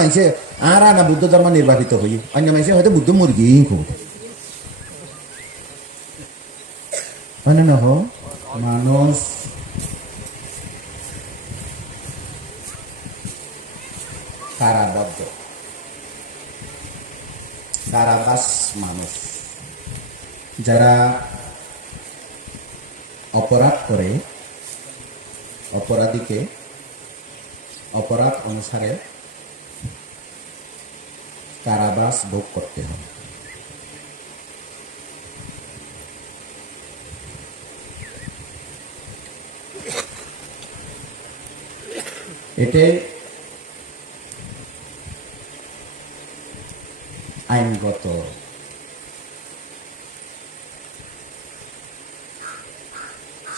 মানুষে আর আনা বুদ্ধ ধর্ম নির্বাহিত হই অন্য মানুষে হয়তো বুদ্ধ মুরগি খুব হয় না হো মানুষ কারাবদ্ধ কারাবাস মানুষ যারা অপরাধ করে অপরাধীকে অপরাধ অনুসারে কারাবাস ভোগ করতে হবে। এতে আইনগত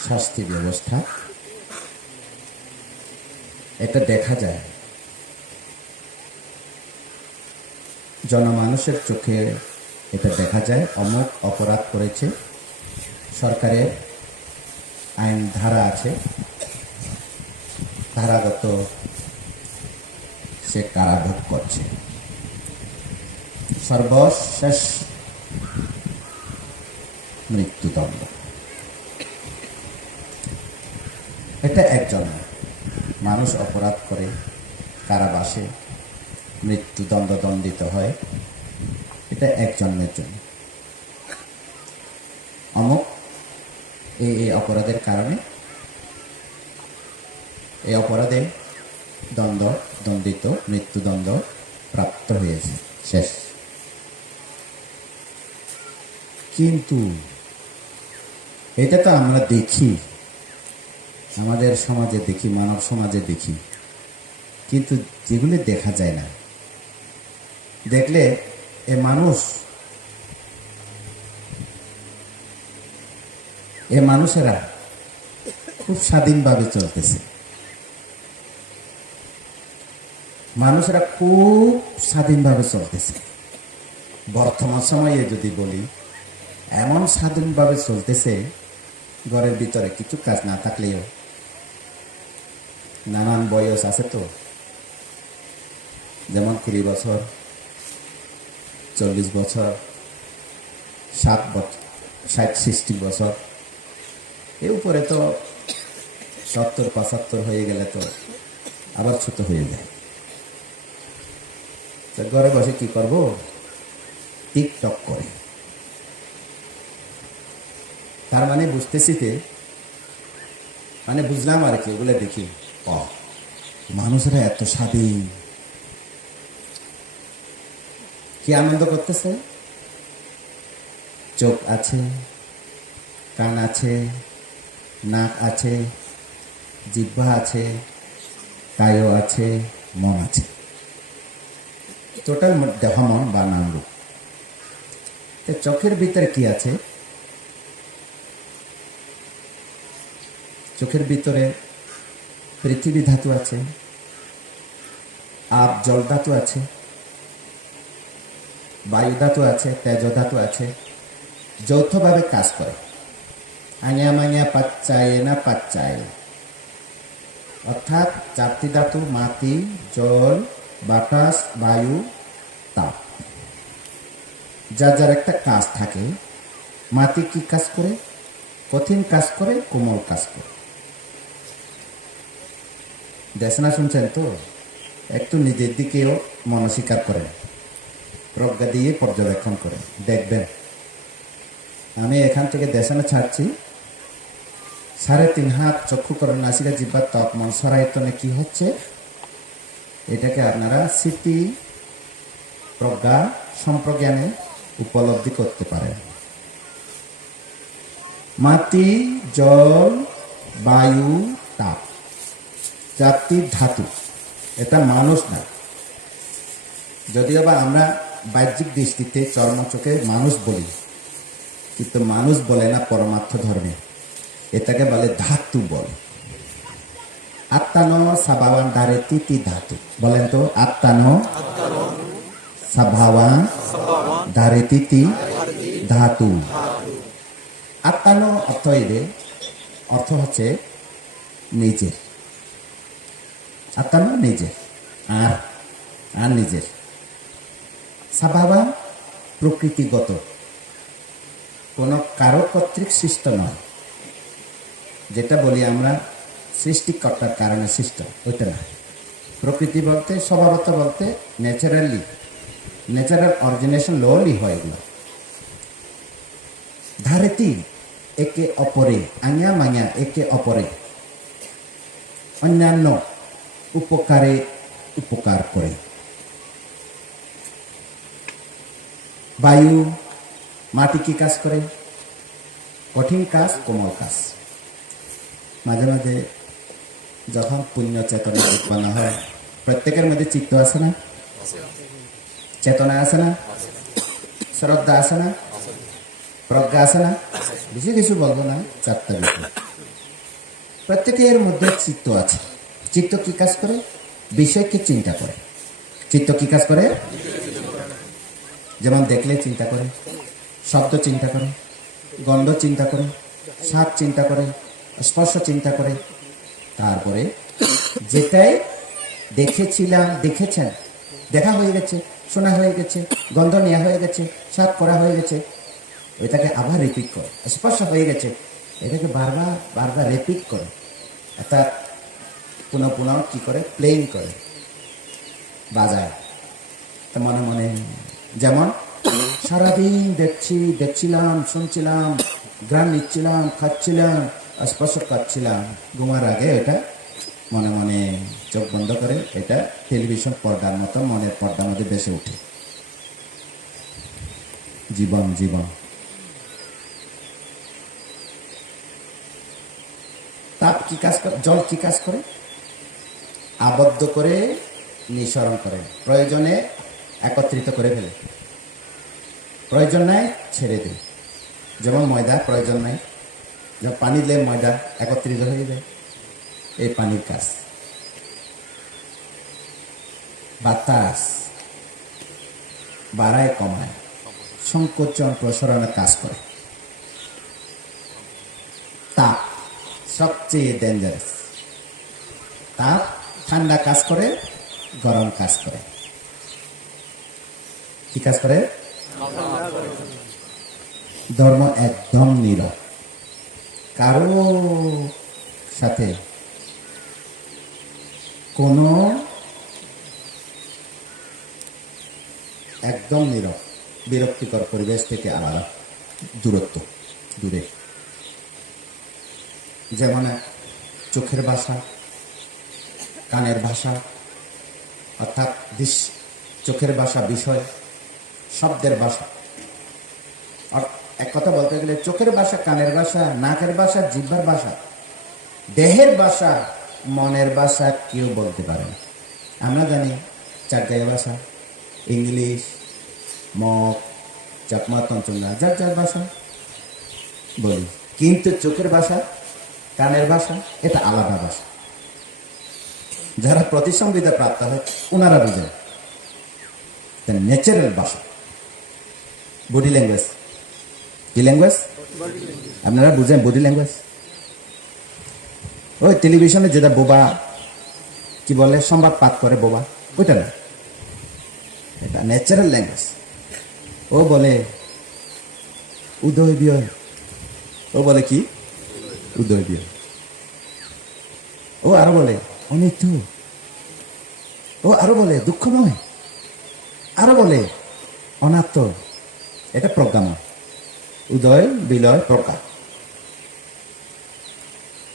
শাস্তি ব্যবস্থা এটা দেখা যায়। জনমানুষের চোখে এটা দেখা যায় অমুক অপরাধ করেছে। সরকারের আইন ধারা আছে। ধারাগত সে কারাভোগ করছে। সর্বশেষ মৃত্যুদণ্ড। এটা একজন মানুষ অপরাধ করে, কারাবাসে মৃত্যুদণ্ড দণ্ডিত হয়। এটা এক জন্মের জন্য। অমুক এই এই অপরাধের কারণে এই অপরাধে দ্বন্দ্ব দণ্ডিত মৃত্যুদণ্ড প্রাপ্ত হয়েছে। শেষ। কিন্তু এটা তো আমরা দেখি। আমাদের সমাজে দেখি, মানব সমাজে দেখি। কিন্তু যেগুলি দেখা যায় না দেখলে এ মানুষ, এ মানুষেরা খুব স্বাধীনভাবে চলতেছে। মানুষেরা খুব স্বাধীনভাবে চলতেছে। বর্তমান সময়ে যদি বলি, এমন স্বাধীনভাবে চলতেছে, ঘরের ভিতরে কিছু কাজ না থাকলেও নানান বয়স আছে তো। যেমন কুড়ি বছর চল্লিশ বছর, সাত বছর ষাট ষষ্টি বছর। এর উপরে তো সত্তর, পঁচাত্তর হয়ে গেলে তো আবার ছোট হয়ে যায়। তো ঘরে বসে কি করব? টিকটক করে। তার মানে বুঝতেছি যে মানে বুঝলাম আর কি, ওগুলো দেখি। ও, মানুষেরা এত স্বাধীন। কি আনন্দ করতেছে? চোখ আছে, কান আছে, নাক আছে, জিহ্বা আছে কায়ও আছে, মন আছে। টোটাল দেহ, মন, বা নাম, রূপ। তো চোখের ভিতরে কি আছে? চোখের ভিতরে পৃথিবী ধাতু আছে আপ জল ধাতু আছে বায়ু ধাতু আছে তেজ ধাতু আছে, যৌথভাবে কাজ করে। আঙিয়া মাঙিয়া পাচ্চায় না পাচ্চায়। অর্থাৎ চারটি ধাতু, মাটি, জল, বাতাস, বায়ু, তাপ। যার যার একটা কাজ থাকে। মাটি কি কাজ করে? কঠিন কাজ করে, কোমল কাজ করে। দেশনা শুনছেন তো? একটু নিজের দিকেও মনস্বীকার করেন। প্রজ্ঞা দিয়ে পর্যবেক্ষণ করে। দেখবেন। আমি এখান থেকে দেশনা ছাড়ছি। সাড়ে তিন হাত চক্ষু চক্ষুকরণ নাসিকা জিব্বা ত্বক মন সরায়তনে কি হচ্ছে? এটাকে আপনারা স্মৃতি প্রজ্ঞা সম্প্রজ্ঞানে উপলব্ধি করতে পারেন। মাটি, জল, বায়ু, তাপ। চারটি ধাতু। এটা মানুষ না যদিও বা আমরা বাহ্যিক দৃষ্টিতে চর্ম চোখে মানুষ বলি, কিন্তু মানুষ বলে না পরমার্থ ধর্মে। এটাকে বলে ধাতু বলে। আত্মানো সাবাওয়ান ধারে তিতি ধাতু। বলেন তো, আত্মানো সাভাওয়ান ধারে তিতি ধাতু। আত্মানো অর্থ এদের, অর্থ হচ্ছে নিজের। আত্মানো নিজের, আর আর নিজের। স্বভাবা প্রকৃতিগত। কোনো কারও কর্তৃক সৃষ্ট নয়। যেটা বলি আমরা, সৃষ্টিকর্তার কারণে সৃষ্ট, ওইটা না। প্রকৃতি বলতে, স্বভাবত বলতে ন্যাচারালি ন্যাচারাল অরিজিনেশন লোলি হয় এগুলো। ধারেতি, একে অপরে আঙা মাঙা একে অপরে, অন্যান্য উপকারে উপকার করে। বায়ু, মাটি কি কাজ করে? কঠিন কাজ, কোমল কাজ। মাঝে মাঝে যখন পুণ্য চেতনা উৎপন্ন হয়, প্রত্যেকের মধ্যে চিত্ত আছে না? চেতনা আছে না? শ্রদ্ধা আছে না? প্রজ্ঞা আছে না? বেশি কিছু বলব না, চারটা বিষয়। প্রত্যেকের মধ্যে চিত্ত আছে। চিত্ত কি কাজ করে? বিষয়কে চিন্তা করে? চিত্ত কি কাজ করে? যেমন দেখলে চিন্তা করে। শব্দ চিন্তা করে, গন্ধ চিন্তা করে, স্বাদ চিন্তা করে, স্পর্শ চিন্তা করে। তারপরে যেটাই দেখেছিলাম, দেখেছেন, দেখা হয়ে গেছে, শোনা হয়ে গেছে, গন্ধ নেওয়া হয়ে গেছে, স্বাদ করা হয়ে গেছে, ওইটাকে আবার রিপিট করে। স্পর্শ হয়ে গেছে, এটাকে বারবার বারবার রিপিট করে। অর্থাৎ পুনঃ পুনঃ কী করে? প্লেইং করে। বাজায়। তো মনে মনে যেমন, সারাদিন দেখছি, দেখছিলাম, শুনছিলাম গ্রাম নিচ্ছিলাম খাচ্ছিলাম, স্পর্শ করছিলাম। ঘুমার আগে এটা মনে মনে চোখ বন্ধ করে, এটা টেলিভিশন পর্দার মতো মনের পর্দার মধ্যে বেসে ওঠে। জীবন জীবন। তাপ কি কাজ করে? জল কি কাজ করে? আবদ্ধ করে নিঃসরণ করে। প্রয়োজনে একত্রিত করে ফেলে। প্রয়োজন নাই, ছেড়ে দেয় যেমন ময়দা, প্রয়োজন নাই। যখন পানি দিলে ময়দা একত্রিত হয়ে যায়। এই পানির কাজ। বাতাস বাড়ায়, কমায়। সংকোচন, প্রসারণে কাজ করে। তাপ সবচেয়ে ডেঞ্জারাস তাপ ঠান্ডা কাজ করে, গরম কাজ করে। কি কাজ করে। ধর্ম একদম নীরব কারও সাথে কোনো একদম নীরব বিরক্তিকর পরিবেশ থেকে আলাদা। দূরত্ব। দূরে। যেমন চোখের ভাষা কানের ভাষা, অর্থাৎ চোখের ভাষা বিষয়। শব্দের ভাষা। আর এক কথা বলতে গেলে চোখের ভাষা, কানের ভাষা, নাকের ভাষা, জিহ্বার ভাষা, দেহের ভাষা, মনের ভাষা কেউ বলতে পারে না। আমরা জানি চারগাঁয়া ভাষা, ইংলিশ মগ চাকমা তঞ্চঙ্গা যার যার ভাষা বলি। কিন্তু চোখের ভাষা, কানের ভাষা, এটা আলাদা ভাষা। যারা প্রতিসংবিধা প্রাপ্ত হয় ওনারা বুঝেন। ন্যাচারাল ভাষা। বডি ল্যাঙ্গুয়েজ কি ল্যাঙ্গুয়েজ আপনারা বুঝেন বডি ল্যাঙ্গুয়েজ ওই টেলিভিশনে যেটা বোবা, কি বলে, সংবাদ পাঠ করে বোবা, ওইটা না। এটা ন্যাচারাল ল্যাঙ্গুয়েজ ও বলে, উদয় বিয় ও বলে কি? উদয় বিয় ও আরও বলে অনিত্য ও আরও বলে দুঃখময় আরও বলে অনাত্ম এটা প্রজ্ঞাময় উদয়, বিলয়, প্রজ্ঞা।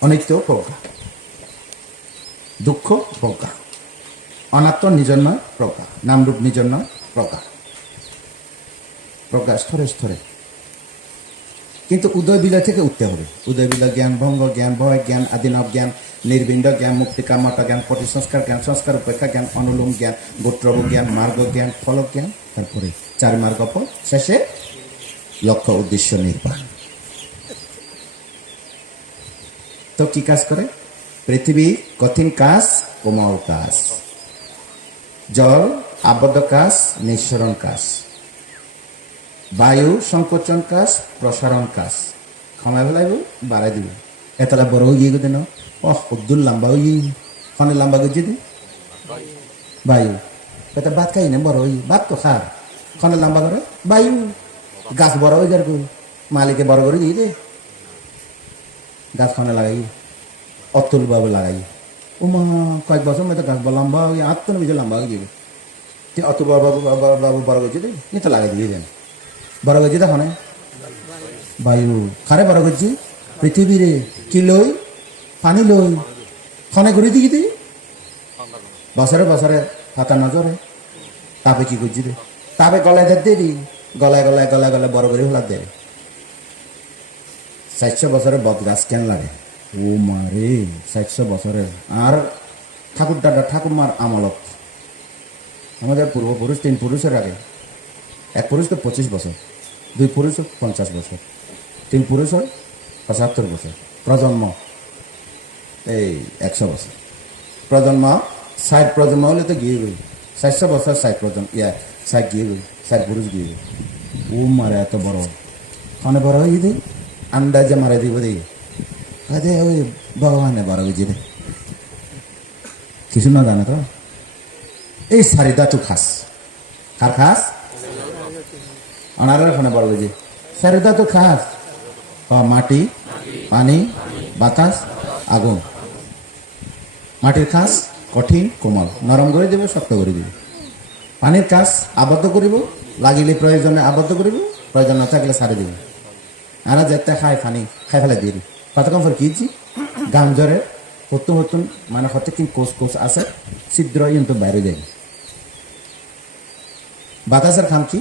অনিত্য, প্রজ্ঞা। দুঃখ, প্রজ্ঞা। অনাত্ম নিজের নয় প্রজ্ঞা। নামরূপ নিজের নয় প্রজ্ঞা। প্রজ্ঞা স্তরে স্তরে কিন্তু উদয়, বিলয় থেকে উঠতে হবে। উদয়, বিলয়, জ্ঞান, ভঙ্গ, জ্ঞান, ভয়, জ্ঞান, আদিনব জ্ঞান, নির্বিন্দ জ্ঞান, মুক্তি কামতা জ্ঞান সংস্কার জ্ঞান, সংস্কার, উপেক্ষা জ্ঞান, অনুলোম জ্ঞান গোত্রব জ্ঞান, মার্গ জ্ঞান, ফলক জ্ঞান, তারপরে চার মার্গ শেষে লক্ষ্য, উদ্দেশ্য, নির্বাণ। তো কি কাজ করে? পৃথিবী কঠিন কাজ, কোমল কাজ। জল, আবদ্ধ কাজ, নিঃসরণ কাজ। বায়ু, সংকোচন কাজ, প্রসারণ কাজ। কমাই পেলাইব বাড়াই দিব। এতলা বড় হয়ে গিয়ে দেন অহ লম্বা হয়ে খনে লম্বা গেছে বায়ু। এটা ভাত খাই না, বড় হই ভাত তো খা খনে লম্বা করে। বায়ু গাছ বড় হয়ে যার মালিকে বড় করে দিয়ে গাছ খনে লাগাই। অতুল বাবু লাগাই। ও মা কয়েক বছর মধ্যে গাছ বড় লম্বা হয়ে আত্ম নিজে লম্বা হয়ে যাবে। তুই অতুল বাবু বাবু বড় করছি দে। নি তো লাগাই দিয়ে দেন। বড় করছি দেখো না বায়ু খারে বড় করছি? পৃথিবীরে কি লই? পানি লই। খনে করে দিই তুই বছরে বছরে হাতা নজরে। তাপে কি করছি রে তাপে গলায় দেরি। গলায় গলায় গলায় গলায় বড় করে হলার দেরি। চারশো বছরে বদ গাছ কেন লাগে? ও মারে চারশো বছরে আর ঠাকুর দাদা ঠাকুরমার আমলত। আমাদের পূর্বপুরুষ, তিন পুরুষের আগে। এক পুরুষ তো পঁচিশ বছর, দুই পুরুষ পঞ্চাশ বছর, তিন পুরুষ হয় পঁচাত্তর বছর। প্রজন্ম এই একশো বছর। প্রজন্ম, ষাট প্রজন্ম হলে তো গিয়ে চারশো বছর, ষাট প্রজন্ম, ইয়া ষাট গিয়ে গই ষাট পুরুষ গিয়ে ও মারে এত বড় অনেক বড় হয়ে দি আন্দাজে মারে দিব দি আরে ওই ভগবানে বড় হয়েছে রে কিছু না জানে তো এই শাড়িটা তুই খাস কার খাস অনারের ওখানে বড় হয়েছে শাড়িটা তো খাস মাটি পানি বাতাস আগুন মাটির কাজ কঠিন কোমল নরম করে দেবে শক্ত করে দিবে পানির কাজ আবদ্ধ করিব, লাগিলে প্রয়োজনে আবদ্ধ করিব, প্রয়োজন না থাকলে সারি দিব। আর যেতে খায় পানি, খাই ফেলে দিয়ে কতক্ষণ পর কিনছি গাম জ্বরে হতুন হতুন মানে হতে কি কোষ কোষ আছে, ছিদ্র কিন্তু বাইরে যাবে বাতাসের খাম কি?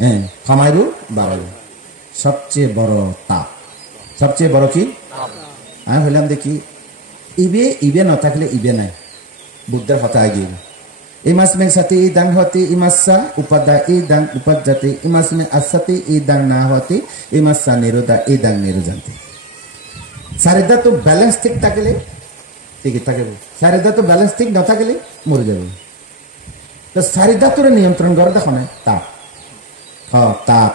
হ্যাঁ খামাইরু বাড়াইবো। সবচেয়ে বড় তাপ। সবচেয়ে বড় কি? আমি ভাবলাম দেখি, ইবে ইবে না থাকলে ইবে নাই। বুদ্ধের কথা আগিয়ে ইমাসমে সাথে ই দাং হতে ইমাসা উপাদা ই দাং উপাদাতে ইমাসমে আসাতে ই দাং না হতে ইমাসা নিরোদা ই দাং নিরোজান্তে চারিদা তো ব্যালেন্স ঠিক থাকলে ঠিকই থাকবে চারিদা তো ব্যালেন্স ঠিক না থাকলে মরে যাবে তো চারিদা তোরে নিয়ন্ত্রণ করে দেখো না তাপ হ তাপ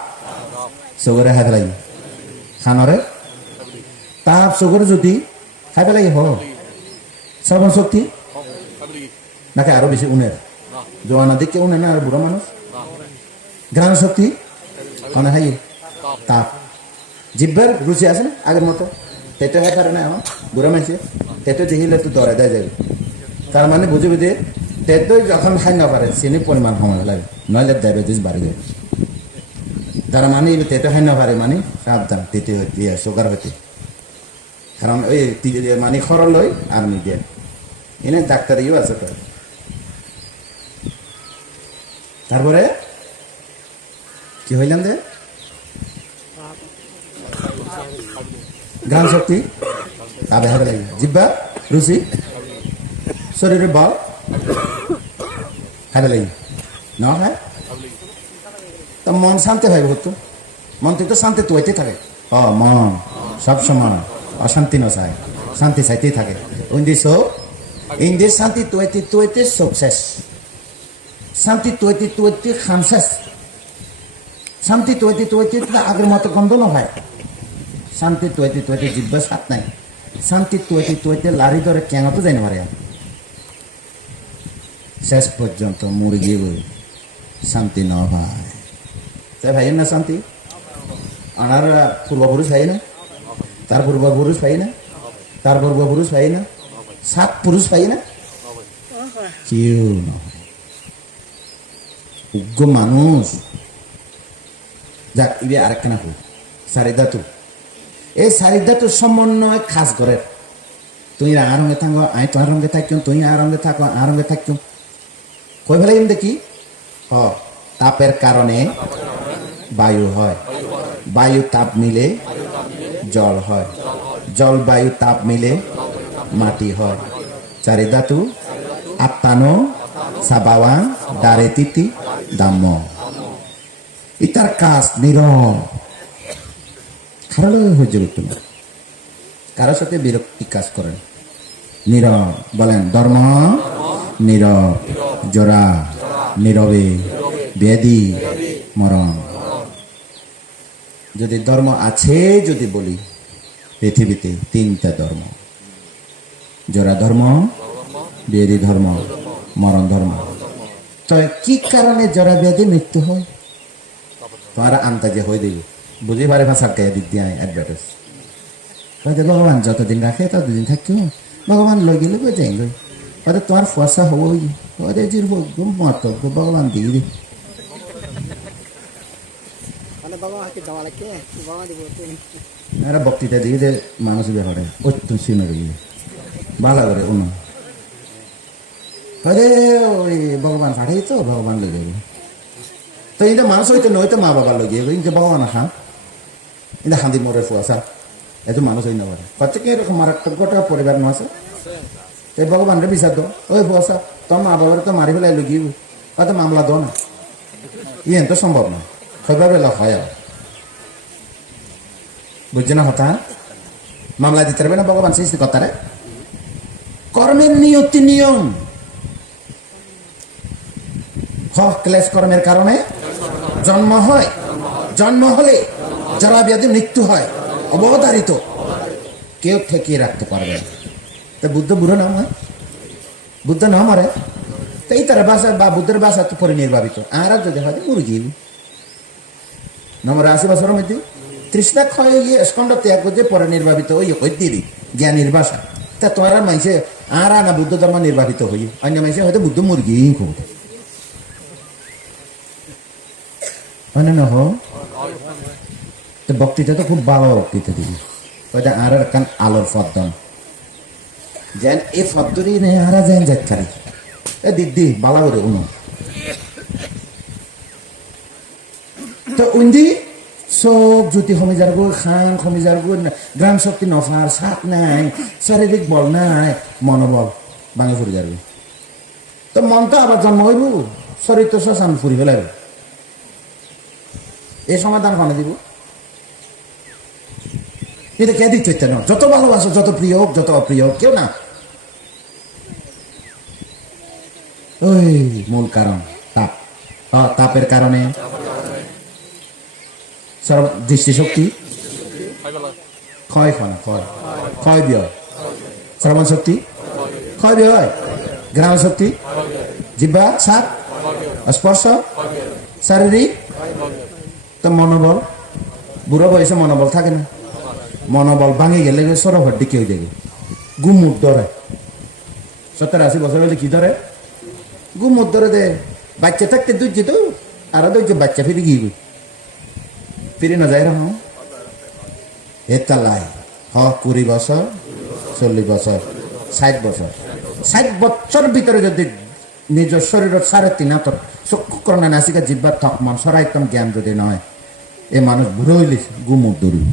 চৌগরে হাত লাগি খানরে তাপ চৌগরে যদি খাই পেলাই হ শ্রবণ শক্তি নাকি আরও বেশি উনের? জোয়ানা দিকে উনে না আর বুড়ো মানুষ? ঘ্রাণ শক্তি? কনে হাই। তাপ জিব্বার রুচি আছে না আগের মতো? তেতো হয় না আমার বুড়ো মানুষে তেতো দেখিলে তো দরে দেয় যাবে তার মানে বুঝবে যে তেতো যখন খাই না পারে চিনি পরিমাণ সময় লাগে। নইলে ডায়াবেটিস বাড়ি যাবে যারা মানে তেতো খাই না পারে মানে সাবধান তেতে হইতে সুগার হইতে। কারণ ওই মানে খরচ লই আর মিডিয়া এনে ডাক্তার ইও আছে তো তারপরে? কি হইলাম দে গ্রাম শক্তি? জিব্বা? রুচি? শরীরের বল? খাবে লাগে। ন খায় তো মন শান্তি হয় বহুত মন তো শান্তি তুইতে থাকে। অ, মন। সব সময়। অশান্তি নচায় শান্তি চাইতেই থাকে। ইন্দি সব ইন্দির শান্তি তুইতে তুইতে সব শেষ। শান্তি তুইতে তুইতে খাম শেষ শান্তি তুইতে তুইতে আগের মতো গন্ধ নহয়। শান্তি তুইতে তুইতে জিব্বা সাত নাই। শান্তি তুইতে তুইতে লারি ধরে কেঙতো যাই না পারে শেষ পর্যন্ত মুরগি বই। শান্তি ন ভাই। তাই ভাই না শান্তি? আনার পূর্বপুরুষ ভাই না? তার পূর্বপুরুষ পাই না? তার পূর্বপুরুষ পাই না? সাত পুরুষ পাই না? কেউ নয় উগ্র মানুষ যাক ইবে আরেকখানা কই চারিদাতু এই চারিদাতু সমন্বয় খাস করে তুই আর রঙে থাকো আই তোমার রঙে থাকিও তুই আর রঙে থাকো আর রঙে থাকিও কই ফেলাই দেখি হ তাপের কারণে বায়ু হয় বায়ু তাপ মিলে জল হয় জল বায়ু তাপ মিলে মাটি হয় চারি ধাতু আত্মানো সাবাওয়াং দারে তিতি দাম্য ইতার কাজ নির খারাপ হয়ে তুমি কারোর সাথে বিরক্তি কাজ করেন। নির বলেন, ধর্ম নির জরা নীরবে ব্যাধি মরণ। যদি ধর্ম আছে, যদি বলি, পৃথিবীতে তিনটা ধর্ম। জোড়া ধর্ম বিয়েদি ধর্ম, মরণ ধর্ম। তো কি কারণে জরা ব্যাধি মৃত্যু হয়? তোমার আন্তাজে হয়ে দেবে বুঝি পারে ভাষা কে দিক দিয়ে অ্যাডভার্টাইজ হয়তো ভগবান যতদিন রাখে ততদিন থাকিও। ভগবান লই গেলে বই যাই গই হয়তো তোমার ফসা হবই হয়তো যে মত ভগবান দিয়ে দিবে। মানে এরা বক্তৃতা দিয়ে যে মানুষ ব্যাপারে অত্যন্ত সিনরি ভালো করে উনো। আরে ওই ভগবান পাঠাই তো ভগবান লই যাবে তো এটা মানুষ হইতে নয় তো মা বাবা লই যাবে কিন্তু ভগবান খান এটা হান্দি মরে ফুয়াশা এত মানুষ হই না পারে কত কি এরকম মারাত্মক গোটা পরিবার নো আছে এই ভগবানরে বিচার দো ওই ফুয়াশা তোর মা বাবার তো মারি ফেলাই লই গিয়ে কত মামলা দো না ইয়েন তো সম্ভব না খবর বেলা হয় আর বুঝছে না হতা মামলা দিতে পারবে না ভগবান সৃষ্টি কথারে কর্মের নিয়তি নিয়ম হক ক্লেশ কর্মের কারণে জন্ম হয়। জন্ম হলে যারা ব্যাধি মৃত্যু হয়, অবধারিত, কেউ ঠেকিয়ে রাখতে পারবে তো বুদ্ধ বুড়ো নাম হয়? বুদ্ধ না মরে? তো এই তার ভাষা বা বুদ্ধের ভাষা তো পরিনির্বাপিত আর যদি হয় মুরগি। নম্বর আশি বছরের মধ্যে তৃষ্ণা ক্ষয় গিয়ে স্কন্ড ত্যাগ করছে পরে নির্বাপিত হই ওই দিদি জ্ঞানীর ভাষা তা তোমার মাইসে আর না বুদ্ধ ধর্ম নির্বাপিত হই অন্য মাইসে হয়তো বুদ্ধ মুরগি খুব। হয় না না হো? তো বক্তৃতা তো খুব ভালো বক্তৃতা দিবি। ওইটা আর একখান আলোর ফদ্দন। যেন এই ফদ্দরি নেই, আর যেন যাত্রারি। এ দিদি, বালা করে উনো। তো উন্দি, সব জ্যোতি যার গো খান যার গো গ্রাম শক্তি নফার সাত নাই, শারীরিক বল নাই, মনোবল ভাঙে ফুরি যার। তো মনটা আবার জন্ম হইব, শরীর তো শ্মশান ফুরি ফেলাইব। এই সমাধান কনে দিব। এটা কে হইতে না? যত ভালোবাসো, যত প্রিয় হোক, যত অপ্রিয় হোক, কেউ না। ওই মূল কারণ, তাপ। তাপের কারণে সর্ব দৃষ্টিশক্তি ক্ষয় না, ক্ষয়। ক্ষয় ব্যয়। শ্রবণ শক্তি ক্ষয় ব্যয়। গ্রাম শক্তি জিব্বা সাপ স্পর্শ, শারীরিক তো মনোবল, বুড়ো বয়সে মনোবল থাকে না। মনোবল ভাঙে গেলে সরফার দিকে হয়ে যাবে? গুমুট ধরে। সত্তর আশি বছর হলে কি ধরে? গুমুট ধরে দে। বাচ্চা থাকতে দুর্য তো আরও দুর্য বাচ্চা ফিরে গিয়ে ফিরে না যায় রকম এতালাই হ, কুড়ি বছর, চল্লিশ বছর, ষাট বছর। ষাট বছর ভিতরে যদি নিজের শরীরের সাড়ে তিন হাতর চক্ষু করণা নাসিকা জিব্বার থকমান সরাইতম জ্ঞান যদি নয়। এ মানুষ বুড়ো হইলে গুমুর দৌড়িব।